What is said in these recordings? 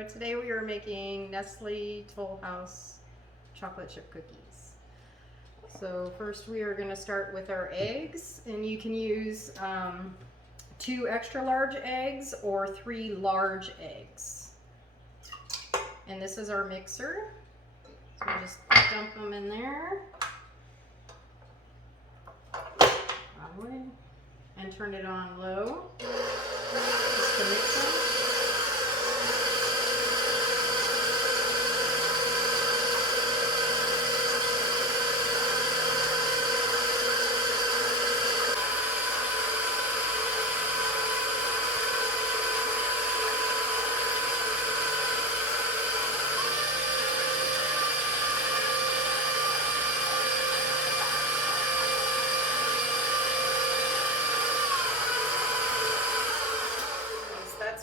So today we are making Nestle Tollhouse chocolate chip cookies. So first we are going to start with our eggs, and you can use 2 extra large eggs or 3 large eggs. And this is our mixer. So we just dump them in there. And turn it on low just to mix them.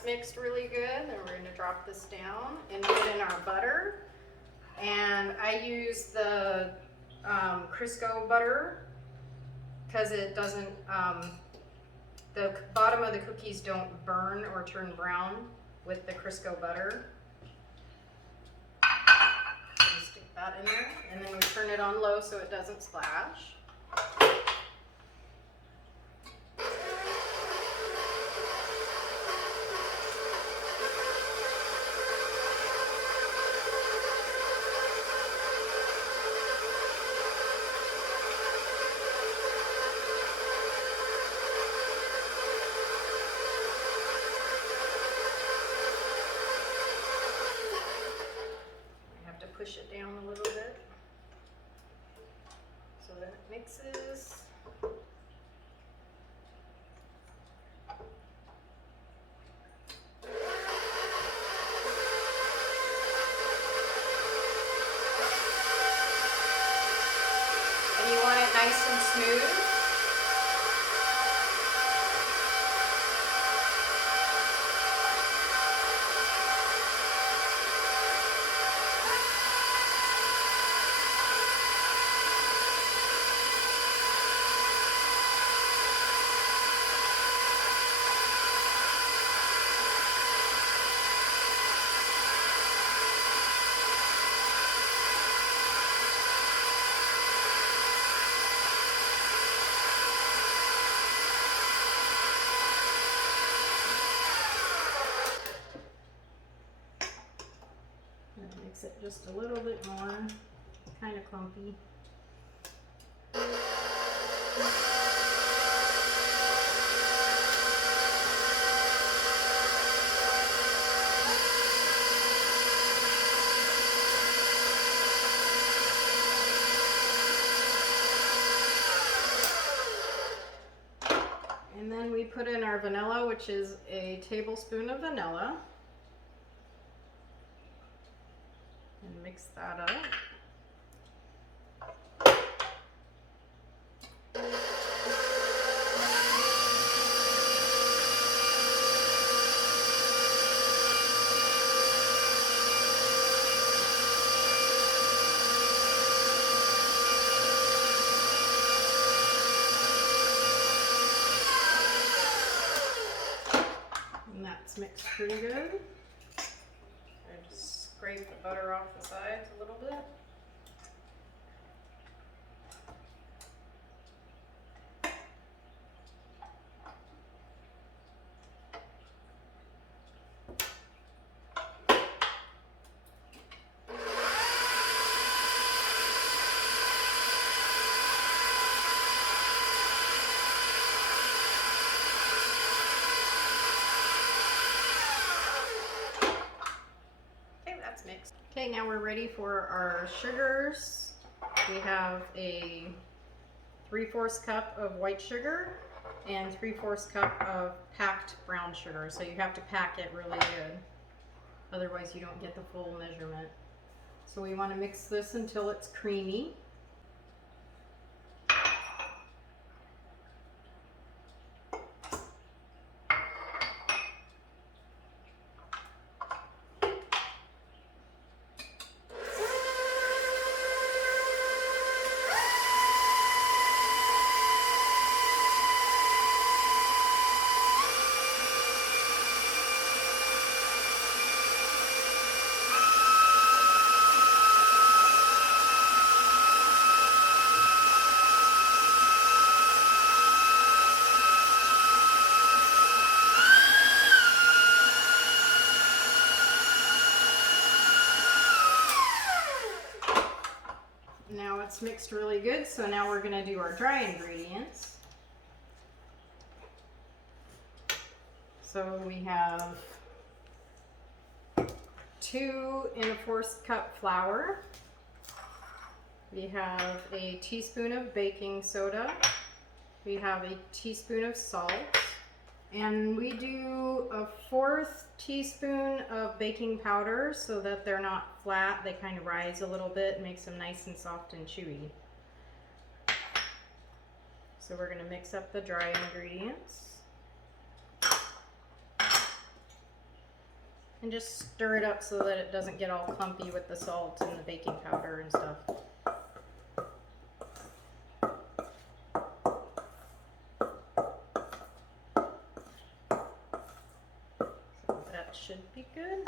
Mixed really good. Then we're going to drop this down and put in our butter. And I use the Crisco butter because it doesn't, the bottom of the cookies don't burn or turn brown with the Crisco butter. Just stick that in there, and then we turn it on low so it doesn't splash. Push it down a little bit so that it mixes. And you want it nice and smooth. Mix it just a little bit more, kind of clumpy. And then we put in our vanilla, which is a tablespoon of vanilla. And mix that up. And that's mixed pretty good. I just scrape the butter off the sides a little bit. Mixed. Okay, now we're ready for our sugars. We have a 3/4 cup of white sugar and 3/4 cup of packed brown sugar. So you have to pack it really good. Otherwise you don't get the full measurement. So we want to mix this until it's creamy. now it's mixed really good, so now we're gonna do our dry ingredients. So we have 2 1/4 cup flour. We have a teaspoon of baking soda. We have a teaspoon of salt. And we do a 1/4 teaspoon of baking powder so that they're not flat. They kind of rise a little bit, makes them nice and soft and chewy. So we're going to mix up the dry ingredients. And just stir it up so that it doesn't get all clumpy with the salt and the baking powder and stuff. So that should be good.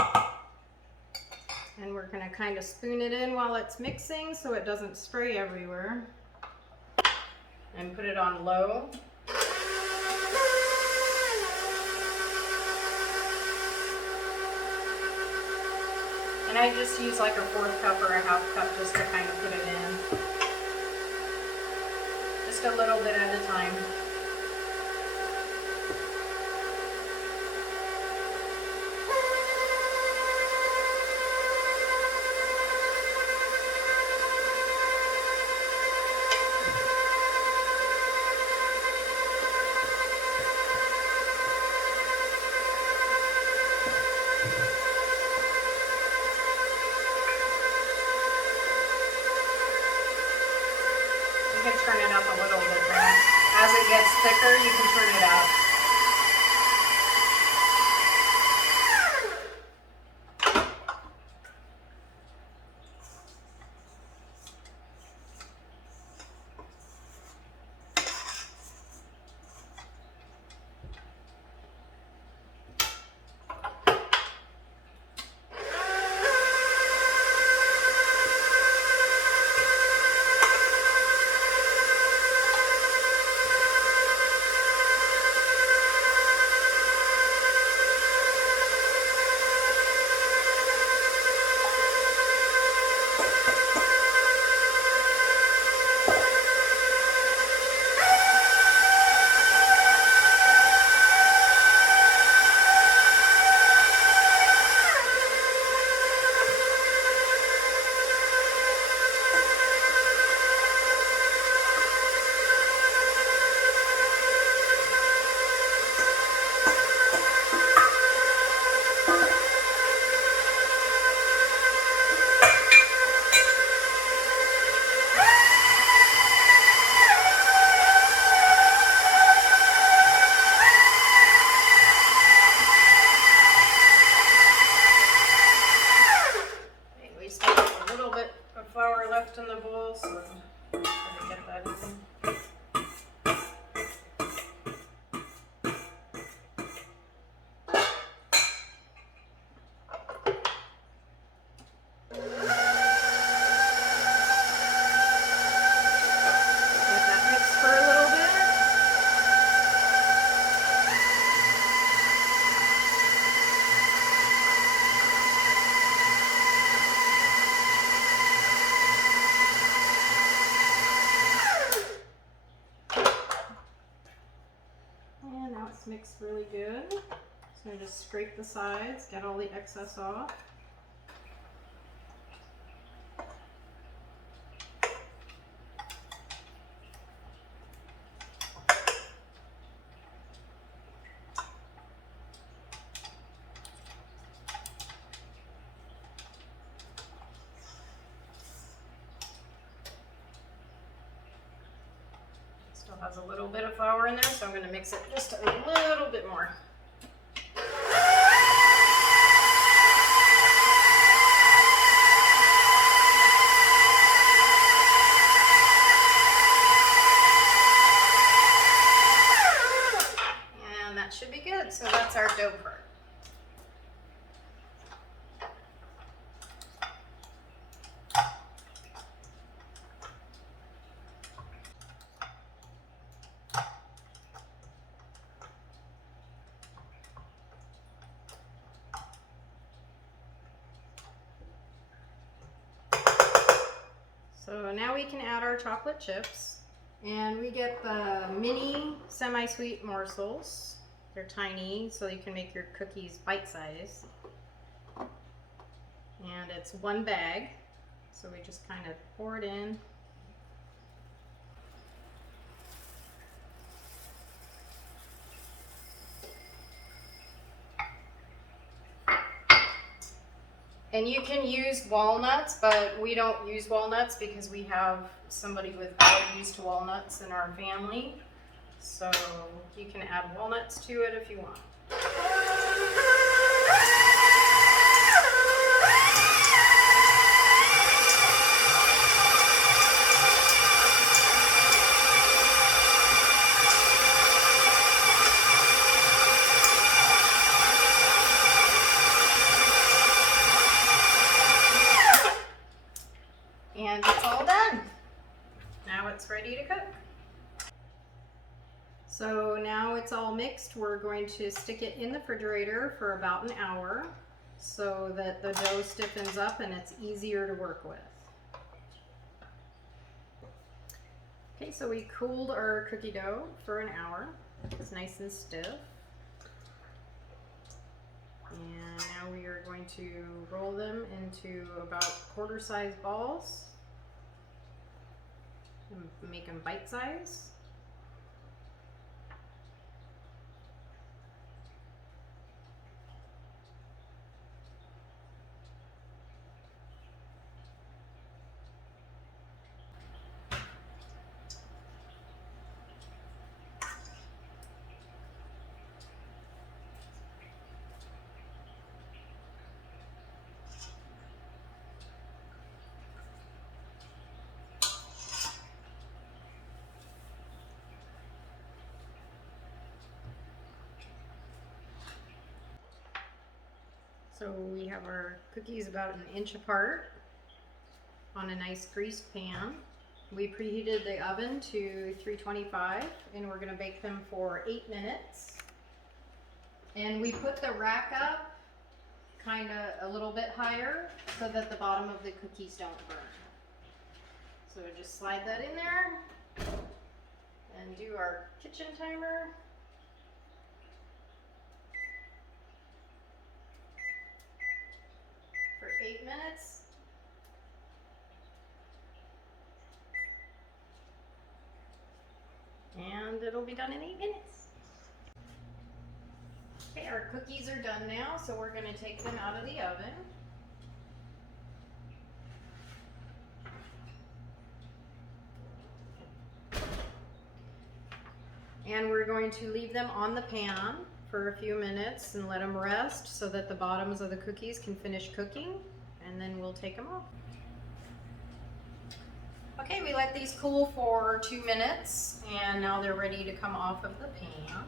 And we're going to kind of spoon it in while it's mixing so it doesn't spray everywhere. And put it on low. And I just use like a 1/4 cup or a 1/2 cup just to kind of put it in. Just a little bit at a time. You can turn it up a little bit more. As it gets thicker, you can turn it up. In the bowl, so I'm gonna get that in. Let that mix for a little bit. Mixed really good. So I just scrape the sides, get all the excess off. Still has a little bit of flour in there, so I'm going to mix it just a little bit more. And that should be good. So that's our dough part. So now we can add our chocolate chips. And we get the mini Semi Sweet Morsels. They're tiny, so you can make your cookies bite-sized. And it's one bag, so we just kind of pour it in. And you can use walnuts, but we don't use walnuts because we have somebody with allergies to walnuts in our family. So you can add walnuts to it if you want. And it's all done. Now it's ready to cook. So now it's all mixed. We're going to stick it in the refrigerator for about an hour so that the dough stiffens up and it's easier to work with. Okay, so we cooled our cookie dough for an hour. It's nice and stiff. And now we are going to roll them into about quarter-sized balls and make them bite-sized. So we have our cookies about an inch apart on a nice greased pan. We preheated the oven to 325 and we're going to bake them for 8 minutes. And we put the rack up kind of a little bit higher so that the bottom of the cookies don't burn. So just slide that in there and do our kitchen timer. For 8 minutes. And it'll be done in 8 minutes. Okay, our cookies are done now, so we're going to take them out of the oven. And we're going to leave them on the pan for a few minutes and let them rest so that the bottoms of the cookies can finish cooking, and then we'll take them off. Okay, we let these cool for 2 minutes and now they're ready to come off of the pan.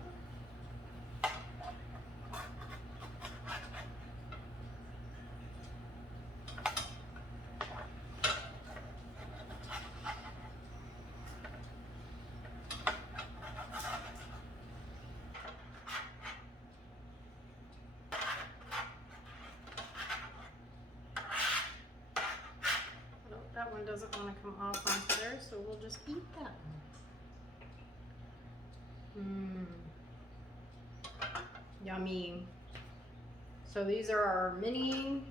That one doesn't want to come off onto there, so we'll just eat that one. Yummy. So these are our mini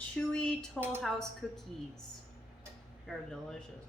chewy Tollhouse cookies. They're delicious.